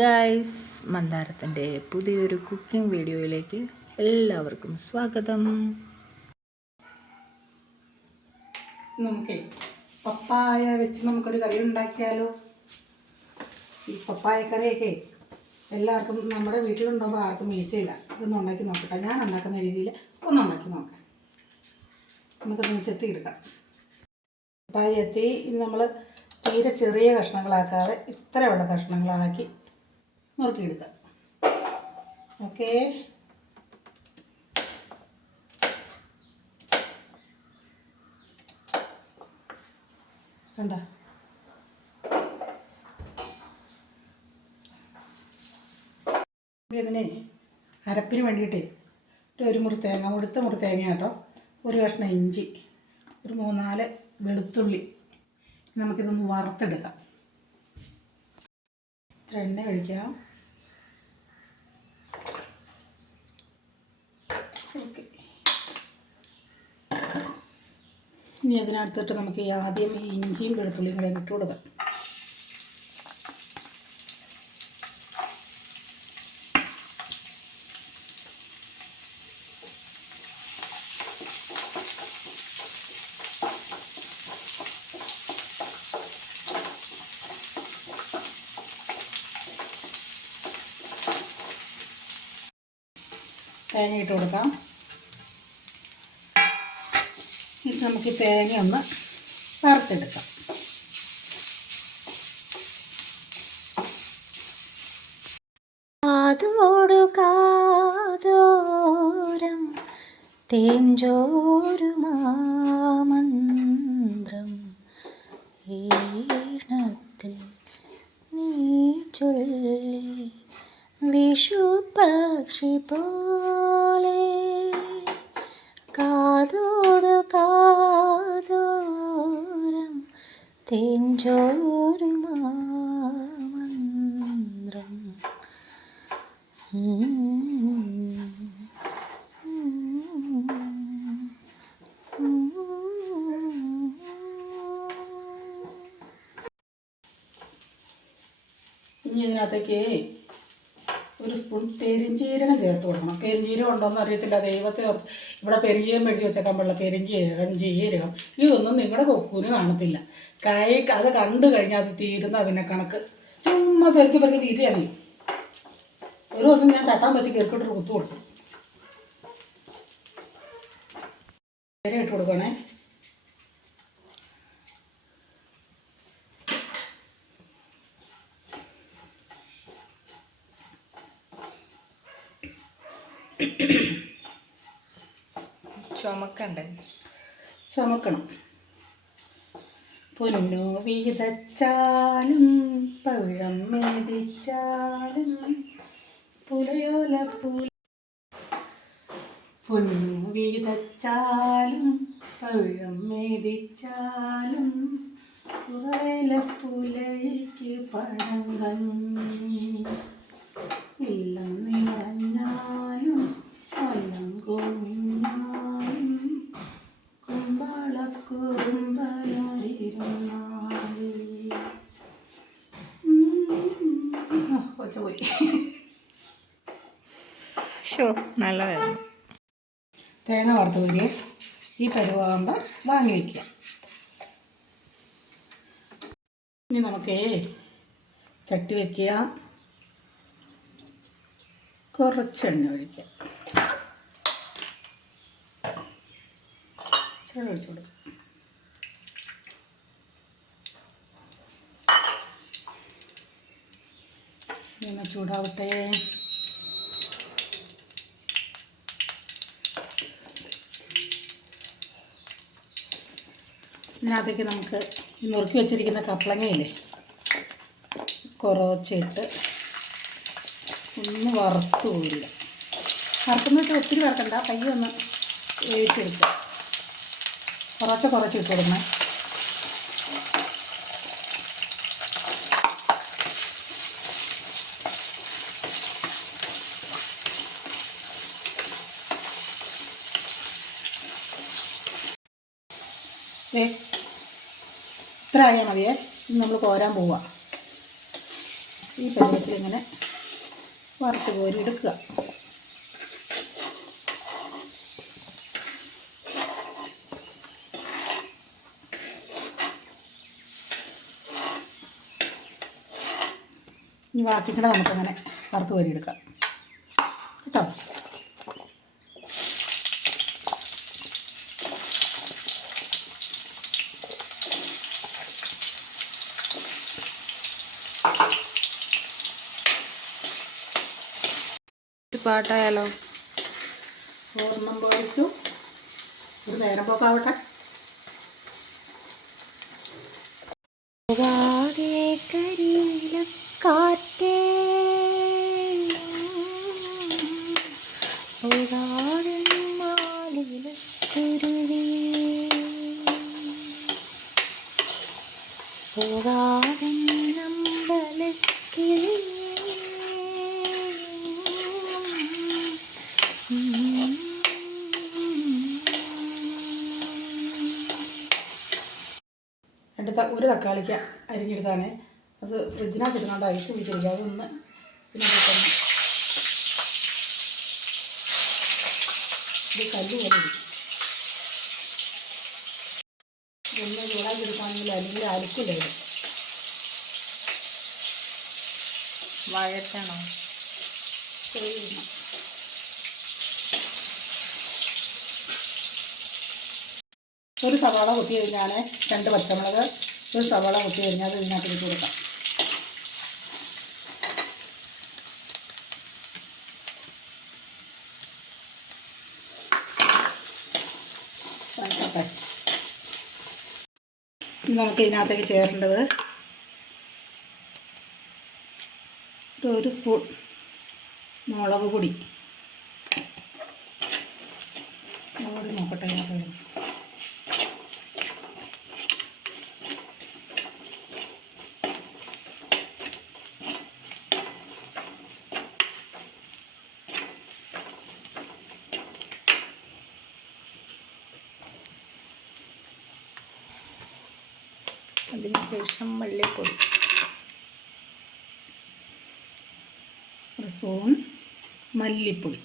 Guys മന്ദാരത്തിന്റെ പുതിയൊരു cooking വീഡിയോയിലേക്ക് എല്ലാവർക്കും സ്വാഗതം. നമുക്കേ പപ്പായ വെച്ച് നമുക്കൊരു കറി ഉണ്ടാക്കിയാലോ? ഈ പപ്പായ കറിയൊക്കെ എല്ലാവർക്കും നമ്മുടെ വീട്ടിലുണ്ടാകുമ്പോൾ ആർക്കും വീഴ്ചയില്ല. ഇതൊന്ന് ഉണ്ടാക്കി നോക്കട്ടെ. ഞാൻ ഉണ്ടാക്കുന്ന രീതിയിൽ ഒന്ന് ഉണ്ടാക്കി നോക്കാം. നമുക്കൊന്ന് ചെത്തി എടുക്കാം പപ്പായ എത്തി നമ്മൾ തീരെ ചെറിയ കഷ്ണങ്ങളാക്കാതെ ഇത്രയുള്ള കഷ്ണങ്ങളാക്കി നുറുക്കിയെടുക്കാം. ഓക്കേ. കണ്ട? ഇതിനെ അരപ്പിന് വേണ്ടിയിട്ടേ ഒരു മുറി തേങ്ങ മുടുത്ത മുറി തേങ്ങ കേട്ടോ. ഒരു കഷ്ണം ഇഞ്ചി ഒരു മൂന്നാൽ വെളുത്തുള്ളി. നമുക്കിതൊന്ന് വറുത്തെടുക്കാം. ഇത്ര എണ്ണ ഒഴിക്കാം ഓക്കെ. ഇനി അതിനടുത്തിട്ട് നമുക്ക് ആദ്യം ഈ ഇഞ്ചിയും വെളുത്തുള്ളിയും കൂടെ ഇട്ട് കൊടുക്കാം. തേങ്ങ ഇട്ട് കൊടുക്കാം. ഇത് നമുക്ക് തേങ്ങ ഒന്ന് വറുത്തെടുക്കാം. കാതോടു കാതോരം തേഞ്ചോരു മാമന്ത്രം. ഈണത്തിൽ നീ ചൊല്ലി വിഷു പക്ഷി പോലെ കാതോടു കാതോരം തേഞ്ചോരു മാമന്ത്രം. ഇനി ഇതിനകത്തേക്ക് ഒരു പെരിഞ്ചീരകം ചേർത്ത് കൊടുക്കണം. പെരിഞ്ജീരകം ഉണ്ടോയെന്ന് അറിയത്തില്ല. ദൈവത്തെ ഇവിടെ പെരിഞ്ജീരം മേടിച്ച് വെച്ചേക്കാൻ പാടില്ല. പെരിഞ്ജീരകം ജീരകം ഇതൊന്നും നിങ്ങളുടെ കൊക്കൂന് കാണത്തില്ല. കൈ അത് കണ്ടു കഴിഞ്ഞാൽ അത് തീരുന്ന അതിനെ കണക്ക്. ചുമ്മാ പെരുക്കി പെരുക്കി തീരുകയാണ് മതി ഒരു ദിവസം ഞാൻ ചട്ടാൻ വെച്ച് കീർക്കിട്ടൊരു കുത്തു കൊടുക്കും ഇട്ട് കൊടുക്കണേ ചുമക്കണ്ടേ? ചുമക്കണം. പൊന്നു വിതച്ചാലും പഴം മേതിച്ചാലും പുലയോല പുല പൊന്നു വിതച്ചാലും പഴം മേതിച്ചാലും പുറവേല പുലയ്ക്ക് പഴം ഇല്ലം നിറഞ്ഞാലും കൊല്ലം കൊമിഞ്ഞാലും കുമ്പളക്കുറുമ്പനായിരുന്നാളി കൊച്ച പോയി. ഷോ നല്ലതായിരുന്നു തേങ്ങ വറുത്ത് പോയി ഈ പരുവാകുമ്പോൾ വാങ്ങി വയ്ക്കുക ഇനി നമുക്ക് ചട്ടി വയ്ക്കുക കുറച്ച് എണ്ണ ഒഴിക്കുക ചെറു ഒഴിച്ചു കൊടുക്കും. ഇങ്ങനെ ചൂടാവട്ടെ. ഇതിനകത്തേക്ക് നമുക്ക് നുറുക്കി വെച്ചിരിക്കുന്ന കപ്ലങ്ങയില്ലേ കുറച്ചിട്ട് ഒന്ന് വറുത്തു പോയില്ല വെച്ചാൽ ഒത്തിരി വറുക്കണ്ട. പയ്യെ ഒന്ന് വേവിച്ചെടുക്കുക കുറച്ച് കുറച്ച് ഇട്ട് കൊടുക്കണം ഇത്ര ആയാൽ മതിയേ നമ്മൾ കോരാൻ പോവാം. ഈ പരിപാടി ഇങ്ങനെ വറുത്ത് കോരി എടുക്കുക. ഇനി ബാക്കിക്കൂടെ നമുക്കങ്ങനെ വറുത്ത് കോരി എടുക്കാം. കേട്ടോ? പാട്ടായാലോ? ഓർമ്മം പോയിട്ടു ഒരു നേരം പോക്കാവട്ടെ. കരിയിലക്കാറ്റേ ഒരു തക്കാളിക്ക അരിഞ്ഞെടുത്താണ്. അത് ഫ്രിഡ്ജിനകത്ത് ഇരുന്നുകൊണ്ട് ഐസ് പിടിച്ചിരിക്കുക അതൊന്ന് പിന്നെ ഇത് കല്ല് പോലെ ഒന്ന് ചൂടാക്കി എടുക്കുകയാണെങ്കിൽ അല്ലെങ്കിൽ അരിക്കില്ല ഇത്? വഴറ്റണം. ചെയ്യുന്നു ഒരു സവാള കുത്തി കഴിഞ്ഞാൽ രണ്ട് പച്ചമുളക് ഒരു സവാള കുത്തി കഴിഞ്ഞാൽ ഇതിനകത്ത് ഇട്ട് കൊടുക്കാം. നമുക്ക് ഇതിനകത്തേക്ക് ചേരേണ്ടത് ഒരു സ്പൂൺ മുളക് പൊടി. മുളക് പൊടി നോക്കട്ടെ ഇടും. മല്ലിപ്പൊടി. ഒരു സ്പൂൺ മല്ലിപ്പൊടി.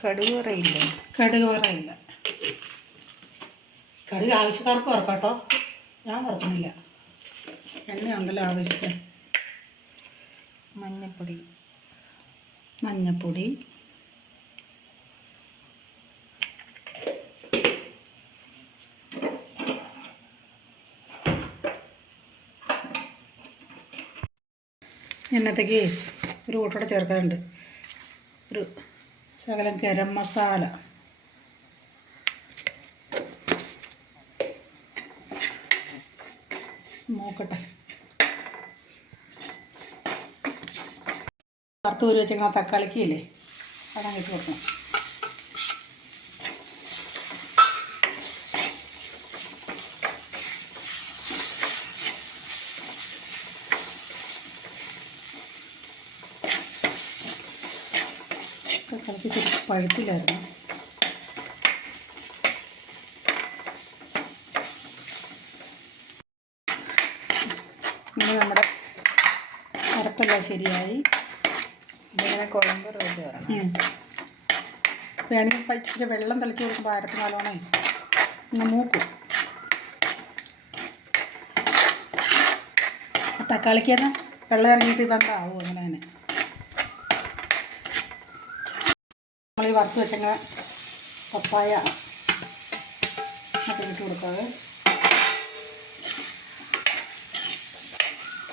കടുക് പറയില്ലേ കടുക് വറയില്ല കടുക് ആവശ്യക്കാർക്ക് വറക്കാട്ടോ ഞാൻ വറക്കുന്നില്ല എണ്ണയുണ്ടല്ലോ ആവശ്യത്തിന്. മഞ്ഞപ്പൊടി. മഞ്ഞപ്പൊടി. എന്നത്തേക്ക് ഒരു കൂട്ടോടെ ചേർക്കാനുണ്ട് ഒരു ശകലം ഗരം മസാല. നോക്കട്ടെ. വറുത്ത് ഊരി വെച്ചേക്കണ തക്കാളിക്ക് ഇല്ലേ അതാ ഇട്ട് കൊടുക്കണം. തക്കാളിക്ക് ഇച്ചിരി പഴുത്തില്ലായിരുന്നു ഇങ്ങനെ നമ്മുടെ അരപ്പെല്ലാം ശരിയായി. ഇതിങ്ങനെ കുഴമ്പ് റെഡി വരണം. വേണമെങ്കിൽ ഇച്ചിരി വെള്ളം തളിച്ച് കൊടുക്കുമ്പോൾ അരപ്പ് നല്ലോണേ ഒന്ന് മൂക്കും. തക്കാളിക്ക് തന്നെ വെള്ളം ഇറങ്ങിയിട്ട് ഇതെന്താവും അങ്ങനെ തന്നെ. നമ്മൾ ഈ വറുത്ത് വെച്ചങ്ങനെ പപ്പായ ഇട്ട് കൊടുക്കാതെ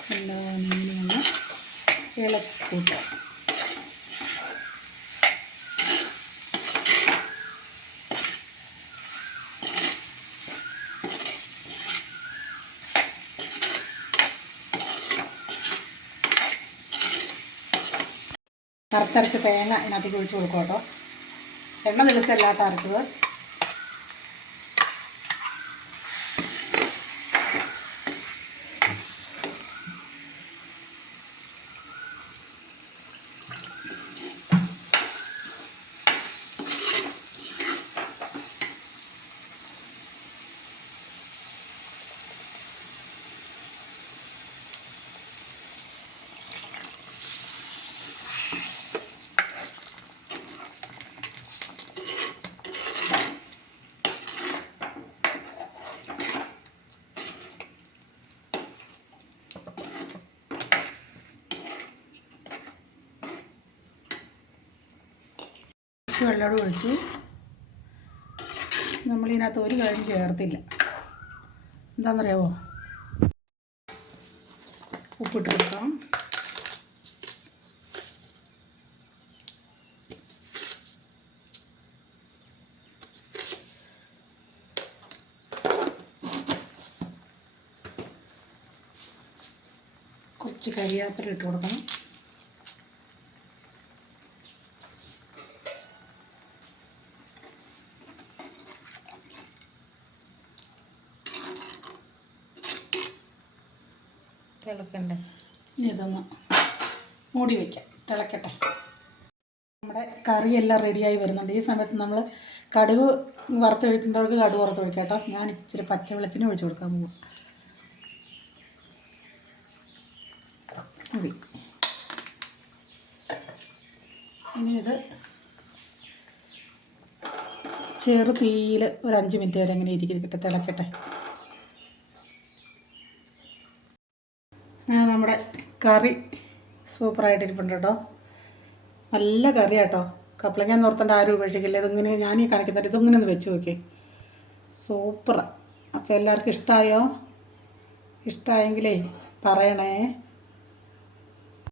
പിന്നെ ഇങ്ങനെ വറുത്തരച്ച തേങ്ങ ഇതിനകത്തേക്ക് ഒഴിച്ച് കൊടുക്കും കേട്ടോ. എണ്ണ തെളിച്ചല്ലാത്ത അരച്ചത്. കുറച്ച് വെള്ളം ഒഴിച്ചു. നമ്മളിതിനകത്ത് ഒരു കാര്യം ചേർത്തില്ല. എന്താണെന്നറിയാവോ? ഉപ്പിട്ട് കൊടുക്കാം. കുറച്ച് കരിയാപ്പില ഇട്ട് കൊടുക്കണം. ഇനി ഇതൊന്ന് മൂടി വയ്ക്കാം തിളക്കട്ടെ. നമ്മുടെ കറിയെല്ലാം റെഡിയായി വരുന്നുണ്ട്. ഈ സമയത്ത് നമ്മൾ കടുക് വറുത്തൊഴിക്കേണ്ടവർക്ക് കടുക് വറുത്ത് ഒഴിക്കാം കേട്ടോ. ഞാൻ ഇച്ചിരി പച്ച വെളിച്ചെണ്ണ ഒഴിച്ച് കൊടുക്കാൻ പോകും മതി. ഇനി ഇത് ചെറു തീയിൽ ഒരു അഞ്ച് മിനിറ്റ് വരെ അങ്ങനെ ഇരിക്കട്ടെ തിളക്കട്ടെ. നമ്മുടെ കറി സൂപ്പറായിട്ടിരിപ്പുണ്ട് കേട്ടോ നല്ല കറി കേട്ടോ കപ്പളങ്ങ നിർത്തേണ്ട ആരും ഉപേക്ഷിക്കില്ല. ഇതിങ്ങനെ ഞാൻ ഈ കാണിക്കുന്നുണ്ട് ഇതിങ്ങനെ ഒന്ന് വെച്ച് നോക്കി സൂപ്പറാണ് അപ്പോൾ എല്ലാവർക്കും ഇഷ്ടമായോ ഇഷ്ടമായെങ്കിലേ പറയണേ.